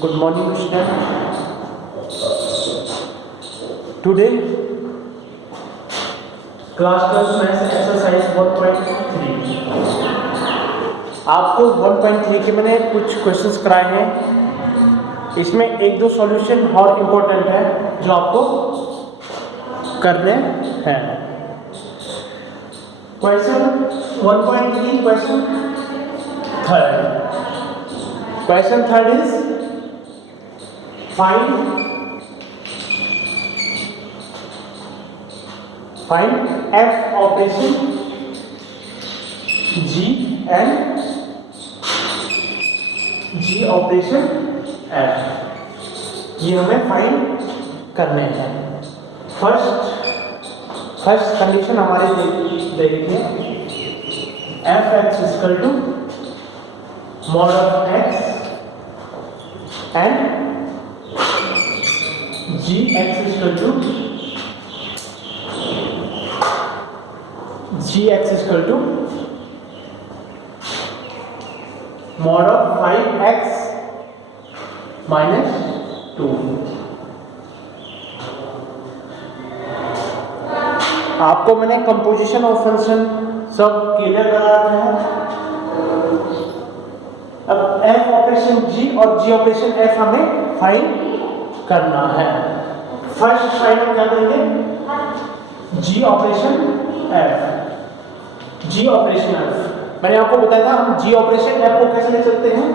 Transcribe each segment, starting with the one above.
Good morning, student. Today, class 12 maths exercise 1.3 आपको 1.3 के मैंने कुछ क्वेश्चंस कराए हैं। इसमें एक दो सॉल्यूशन और इम्पोर्टेंट है जो आपको करने हैं। Question 1.3 question third is find f operation g and g operation f, ये हमें फाइंड करने हैं। फर्स्ट कंडीशन हमारे देखिए, f(x) equal to mod of x and gx equal to mod of 5x minus 2। आपको मैंने कंपोजिशन ऑफ फंक्शन सब clear करा रखा है। अब f ऑपरेशन g और g ऑपरेशन f हमें फाइंड करना है। फर्स्ट फाइंड हम क्या करेंगे, g operation f। g operation f मैंने आपको बताया था, हम g ऑपरेशन f को कैसे लिख सकते हैं,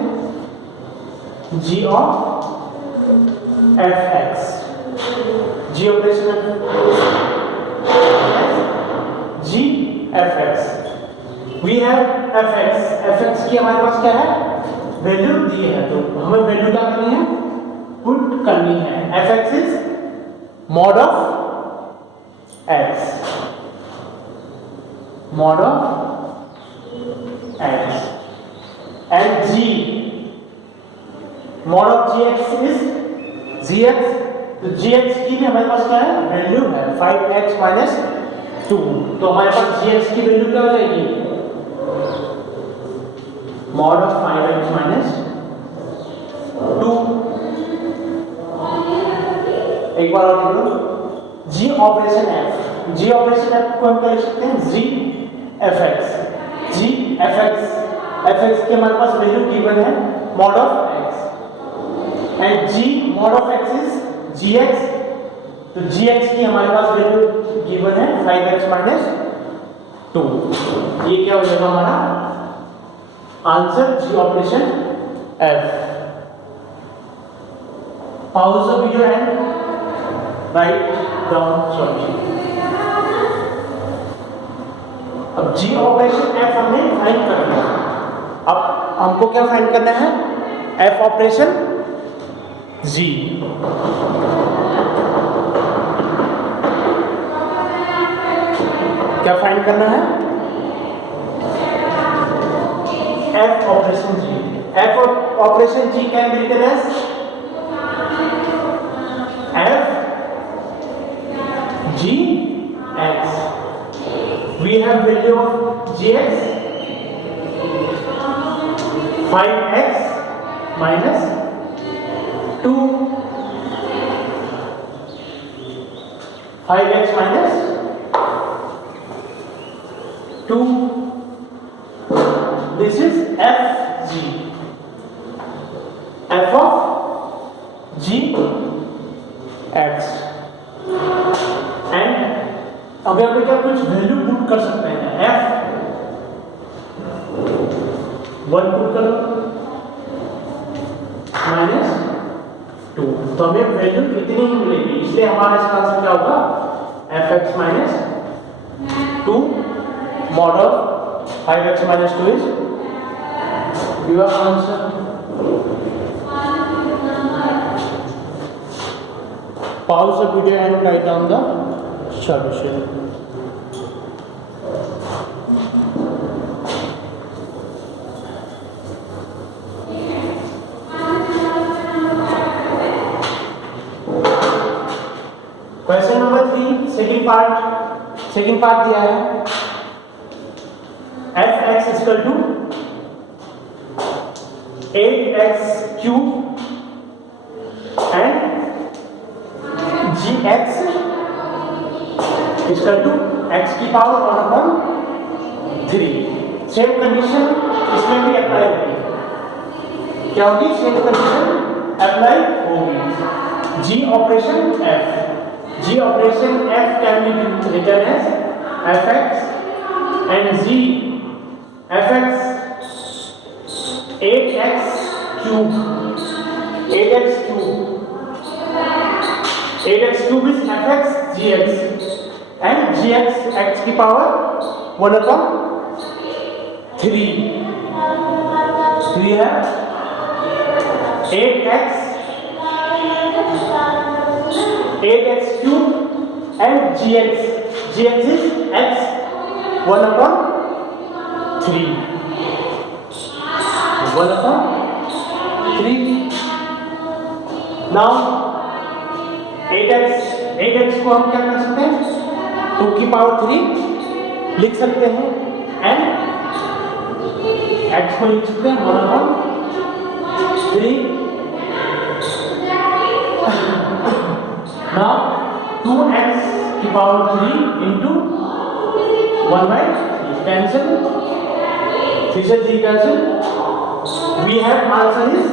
g of fx। g operation g fx, we have fx की हमारे पास क्या है, वैल्यू दी है, तो हमें वैल्यू क्या करनी है, पुट करनी है। fx is mod of x, mod of x and g mod of gx is gx, तो gx की भी हमारे पास क्या है, वैल्यू है 5x minus 2, तो हमारे पास gx की वैल्यू क्या हो जाएगी, mod of 5x minus 2। एक बार और देख लो, g operation f, g operation f को हम क्या लिख सकते हैं, g fx, g fx, fx की हमारे पास वैल्यू गिवन है mod of x and g mod of x is gx, तो gx की हमारे पास वैल्यू गिवन है 5x minus 2। ये क्या हो जाएगा हमारा answer, g operation f। Pause the video and write down solution। अब g ऑपरेशन f हमने फाइंड करना है। अब हमको क्या फाइंड करना है, f ऑपरेशन g। क्या फाइंड करना है, f operation g। f operation g can be written as f g x। We have value of gx 5x minus 2, 5x minus 2, this is fg, f of g x। And अगर आप क्या कुछ value put कर सकते हैं, f 1 put करो minus 2, तो हमें वैल्यू इतनी ही मिलेगी, इसलिए हमारा इसका आंसर क्या होगा, fx minus 2 mod of 5x minus 2 is your answer। Pause the video and write down the solution। Question number 3 second part दिया है, fx equal to 8x cube and gx equal to x की power 1/3। Same condition इसमें भी apply होगी। क्या होगी? Same condition apply होगी। g operation f can be written as fx and g fx 8x cube is fx gx and gx x की power 1/3। तो ये है 8x cube and gx is x 1/3। Now 8x को हम क्या कर सकते हैं? 2 की पावर 3 लिख सकते हैं एंड x को लिख सकते हैं 1/3। नाउ 2x की पावर 3 into 1/3 cancel, 3 से 3 cancel, we have answer is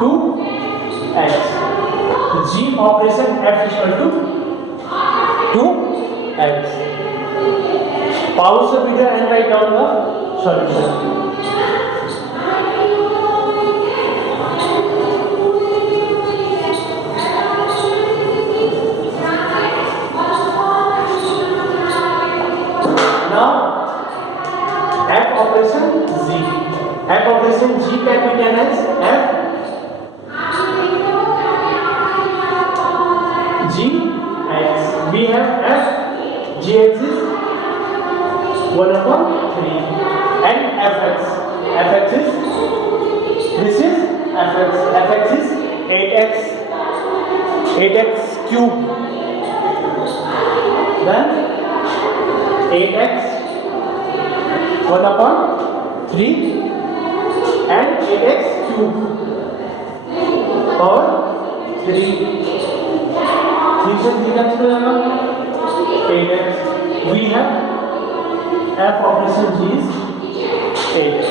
2x। g operation f is equal to 2x। Pause the video and write down the solution। F operation G can be written as F G X। We have F G X is 1/3 and Fx is this is Fx is 8x cube, then 8x 1/3 and 8x cube power 3 से 3 cancel हो जाएगा 8x। we have f operation g is 8x।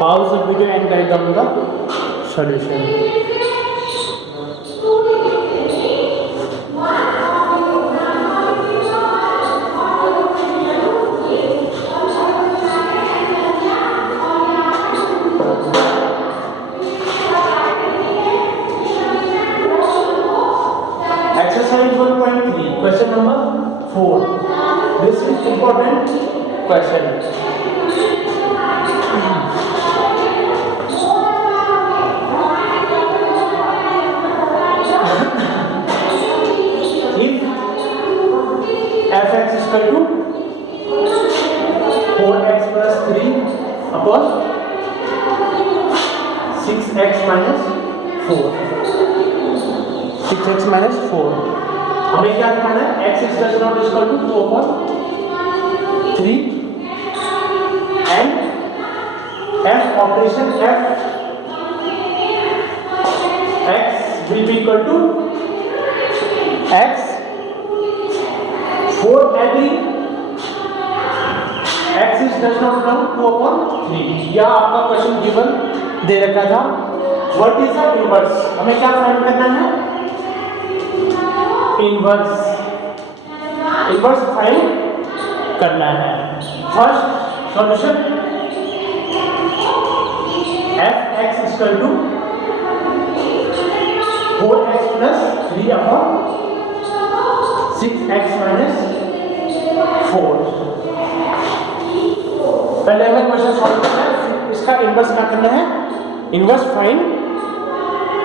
pause the video and write down the solution। Exercise 1.3 question number 4। This is important question। If fx is equal to 4x plus 3 upon 6x minus 4, 6x minus 4, हमें क्या दिखाना है? x is not equal to 2/3 and f operation f x will be equal to x for every x is does not equal to 2/3। यह आपका question given दे रखा था। What is the inverse? हमें क्या फाइंड करना है? इनवर्स फाइंड करना है। First solution fx is equal to 4x plus 3 upon 6x minus 4। पहले हमें क्वेश्चन सॉल्व करना है, फिर इसका इनवर्स क्या करना है? इनवर्स फाइंड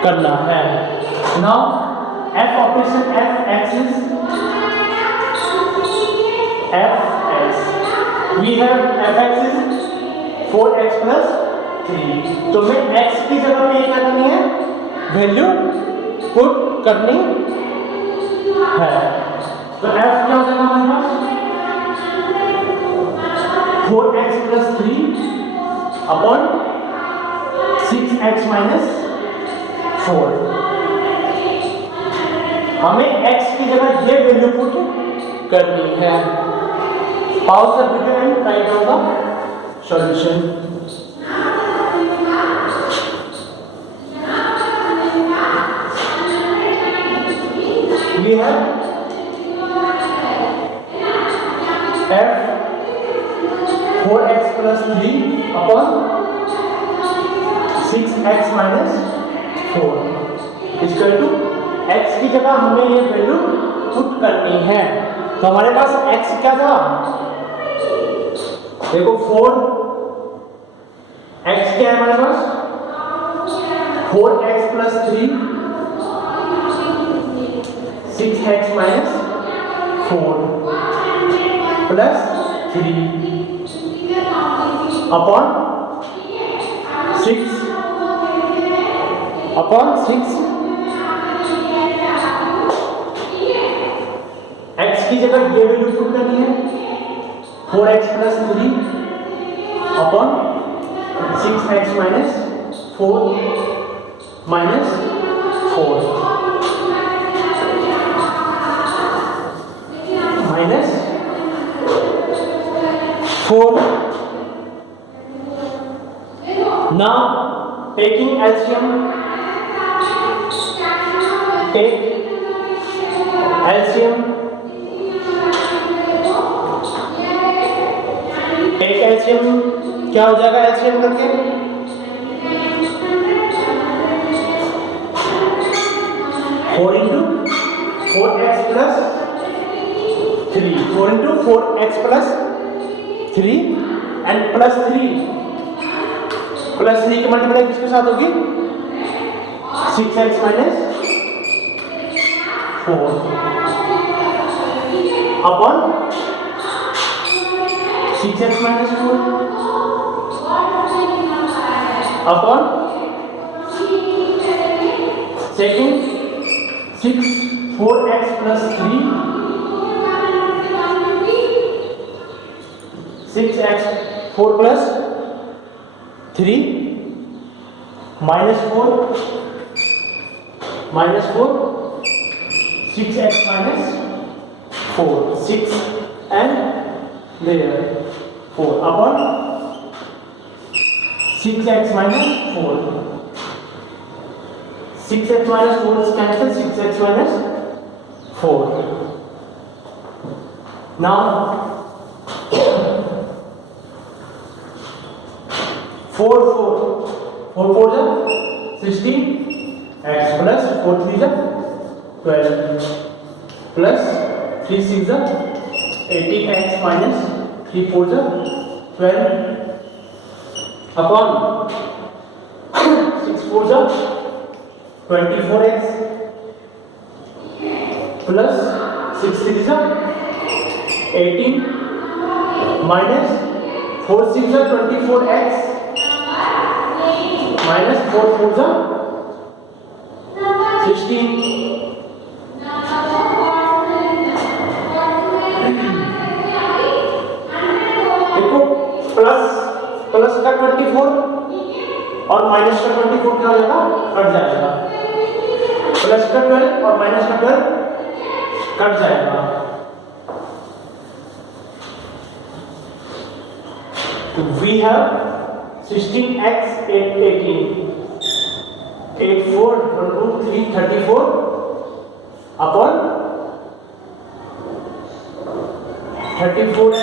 करना है। Now f operation fx is fx। we have fx is 4x plus 3। तो मैं x की जगह पे क्या करनी है? वैल्यू पुट करनी है। तो f क्या हो जाएगा हमारे पास? 4x plus 3 upon 6x minus 4। हमें x की जगह ये वैल्यू पुट करनी है। Pause the video and write down the solution. We have f 4x plus 3 upon 6x minus 4 equal to x की जगह हमें ये वैल्यू पुट करनी है। तो हमारे पास x क्या था, देखो 4x क्या है हमारे पास 4x plus 3 6x minus 4 plus 3 upon 6 x की जगह ये वैल्यू पुट करनी है 4x plus 3 upon 6x minus 4 minus 4 minus 4. Now taking LCM, take LCM, क्या हो जाएगा LCM करके 4 into 4x plus 3 4 into 4x plus 3 and plus 3 की मल्टीप्लाई किसके साथ होगी 6x minus 4 upon 6x minus 4 upon second 4x plus 3 6x 4 plus 3 minus 4 6x minus 4 6 and there 4 upon 6x minus 4 6x minus 4 is cancelled 6x minus 4 now 4 4 16 x plus 4 3 12 plus 3 6 18x minus 3 4 12 upon 6 4 24x plus 6 3 18 minus 4 6 24x minus 4 4 16 देखो plus का 24 और minus का 24 क्या हो जाएगा cut जाएगा plus का 12 और माइनस का 12 कट जाएगा तो we have 16x 18 8 4 1 2 3 34 upon 34x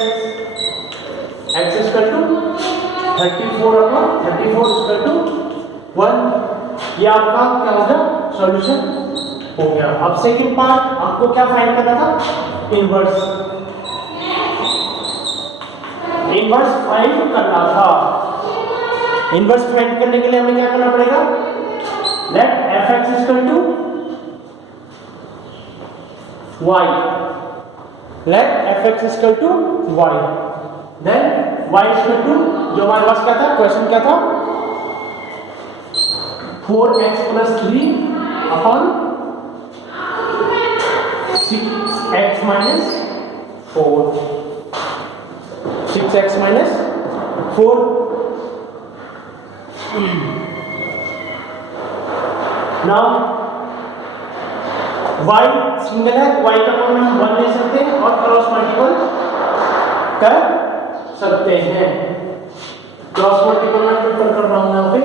x is equal to 34 upon 34 is equal to 1 ये आपका क्या हो गया सॉल्यूशन हो गया। अब सेकंड पार्ट आपको क्या फाइंड करना था इनवर्स फाइंड करना था। इनवर्स फाइंड करने के लिए हमें क्या करना पड़ेगा late fx is equal to y let fx is equal to y then y is equal to जो हमारे पास क्या था क्वेश्चन क्या था 4x plus 3 upon 6x minus 4 6x minus 4 now y single है, y का मान हम 1 ले सकते हैं और क्रॉस मल्टीपल कर सकते हैं। क्रॉस मल्टीपल मैं ऊपर कर रहा हूं यहाँ पे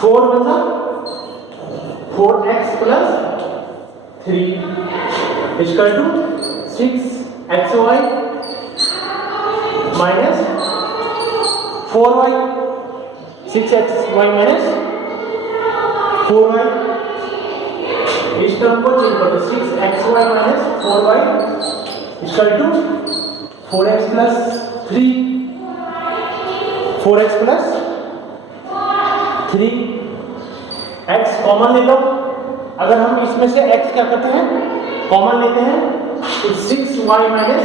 4 बचा 4x plus 3 equal to 6xy minus 4y 6xy minus 4y इस टर्म को चेंज करते 6xy minus 4y equal to 4x plus 3 4x plus 3 x common ले लो। अगर हम इसमें से x क्या करते हैं कॉमन लेते हैं तो 6y माइनस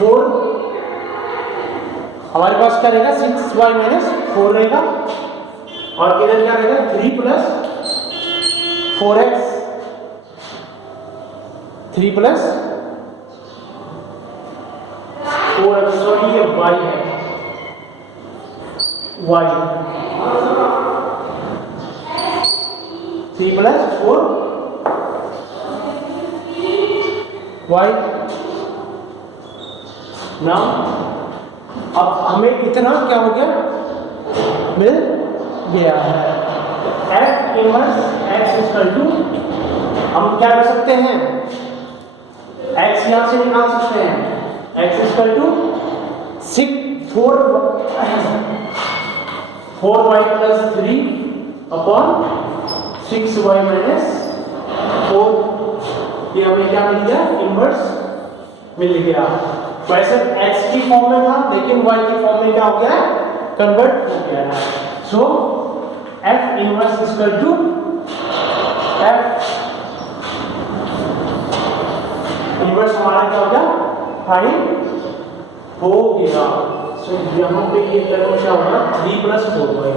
4 हमारे पास क्या रहेगा 6y माइनस 4 रहेगा और इधर क्या रहेगा 3 plus 4x 3 plus 4x sorry ये y है y 3 प्लस 4 y ना अब हमें इतना क्या हो गया मिल गया है f inverse x equal to हम क्या कर सकते हैं x यहां से निकाल सकते हैं x equal to 4y plus 3 upon 6y minus 4 ये हमें क्या मिल गया इनवर्स मिल गया। वैसे x की फॉर्म में था लेकिन y की फॉर्म में क्या हो गया कन्वर्ट हो गया है। So f inverse equal to f inverse हमारा क्या हो गया फाइंड हो गया। सो यहाँ पे ये टर्म क्या होगा 3 प्लस 4y